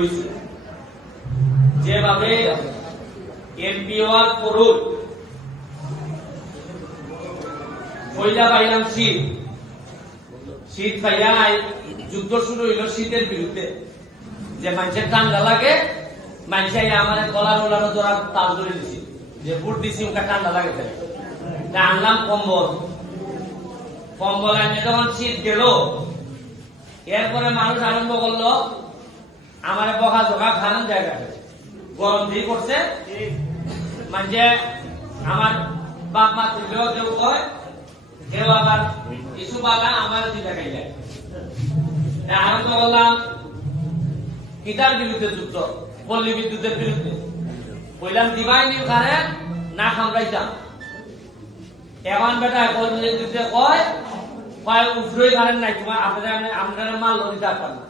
হয়েছে যেভাবে এমপি হওয়ার পরুন পয়লা পাইলাম শীত শীত যুদ্ধ শুরু হইল শীতের বিরুদ্ধে। যে মানুষের ঠান্ডা লাগে, মানুষে আমার গলা নোলানো ধরা তাল ধরে দিছি। যে বুট দিছি, ওকে ঠান্ডা লাগে তাই। আনলাম কম্বল। কম্বল আনিয়ে যখন শীত গেল, এরপরে মানুষ আরম্ভ করল আমার বকা জোকা খানার জায়গা গরম দিয়ে করছে। মানে আমার বাপ মা কেউ কয় কেউ আবার কিছু বালা আমার করলাম কিতার বিরুদ্ধে যুদ্ধ, পল্লী বিদ্যুতের বিরুদ্ধে। বললাম দিবাই নি কারে না খামড়াইতাম এখন বেটা পল্লী বিদ্যুতে কয় কয়, উফরই কারেন নাই, তোমার আপনাদের আপনারা মাল লড়িতে পারবেন না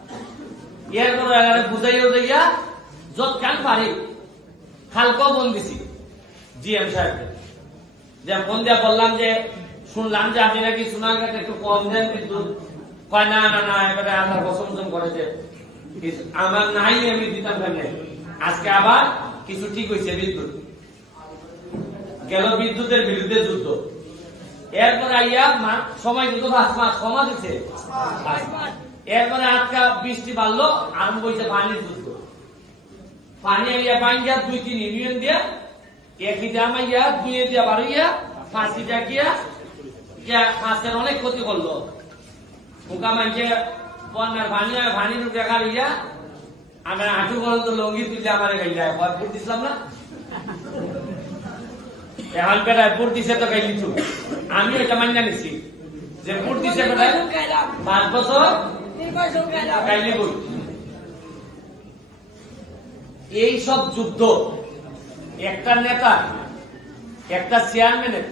এরপর এগারে বুঝাইও দিয়া যত কান পারি খালকো বন দিছি। জিএম সাহেবকে। যে ফোন দিয়ে বললাম যে, শুনলাম যে আপনি নাকি সোনার কাছে একটু কম দেন, কিন্তু কয়, না না না, এবারে আল্লাহ প্রশংসন করেছে আমার নাই, আমি দিতাম কেন আজকে আবার কিছু ঠিক হয়েছে বিদ্যুৎ। গেল বিদ্যুতের বিরুদ্ধে যুদ্ধ। এরপরে আইয়া সময় কিন্তু পাঁচ মাস কমা দিছে। এরপরে আজকা বৃষ্টি বাড়লো আরম্ভ হয়েছে পানির যুদ্ধ। পানি আইয়া পাইয়া দুই তিন ইউনিয়ন দিয়া একই দাম আইয়া দুই দিয়া বাড়াইয়া ফাঁসি ডাকিয়া ফাঁসের অনেক ক্ষতি করল। মুখা মানছে বন্যার পানি হয় পানির দেখা ইয়া আমার আঁটু পর্যন্ত লঙ্গি তুলে আমার গাইলা ফুট দিছিলাম না? এখন বেটায় ফুট দিছে তো গাইলি আমি এটা মান্য নিছি। যে ফুট দিছে বেটায় পাঁচ বছর এই সব যুদ্ধ, একটা নেতা, একটা চেয়ারম্যানের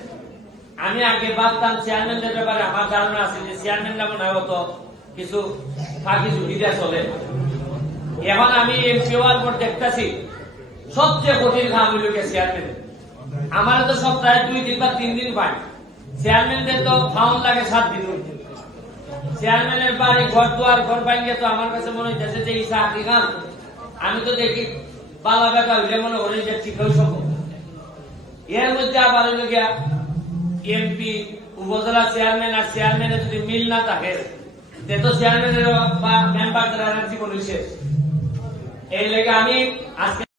আমি আগে ভাবতাম চেয়ারম্যানদের ব্যাপারে আমার ধারণা আছে যে চেয়ারম্যানরা মনে হয় কিছু ফাঁকি ঝুঁকি দিয়ে চলে। এখন আমি এমপি হওয়ার পর দেখতেছি, সবচেয়ে কঠিন কাম হইল গিয়ে চেয়ারম্যান আমার তো সপ্তাহে দুই দিন বা তিন দিন পাই চেয়ারম্যানদের তো ফাউন লাগে সাত দিন। চেয়ারম্যানের বাড়ি, ঘর দুয়ার, ঘর তো আমার কাছে মনে যে খান আমি তো দেখি হইলে মনে যে ঠিক হয়ে সব। এর মধ্যে আবার হইল গিয়া এমপি উপজেলা চেয়ারম্যান আর যদি মিল না থাকে, তে তো চেয়ারম্যানের বা মেম্বার এই লেগে আমি আজকে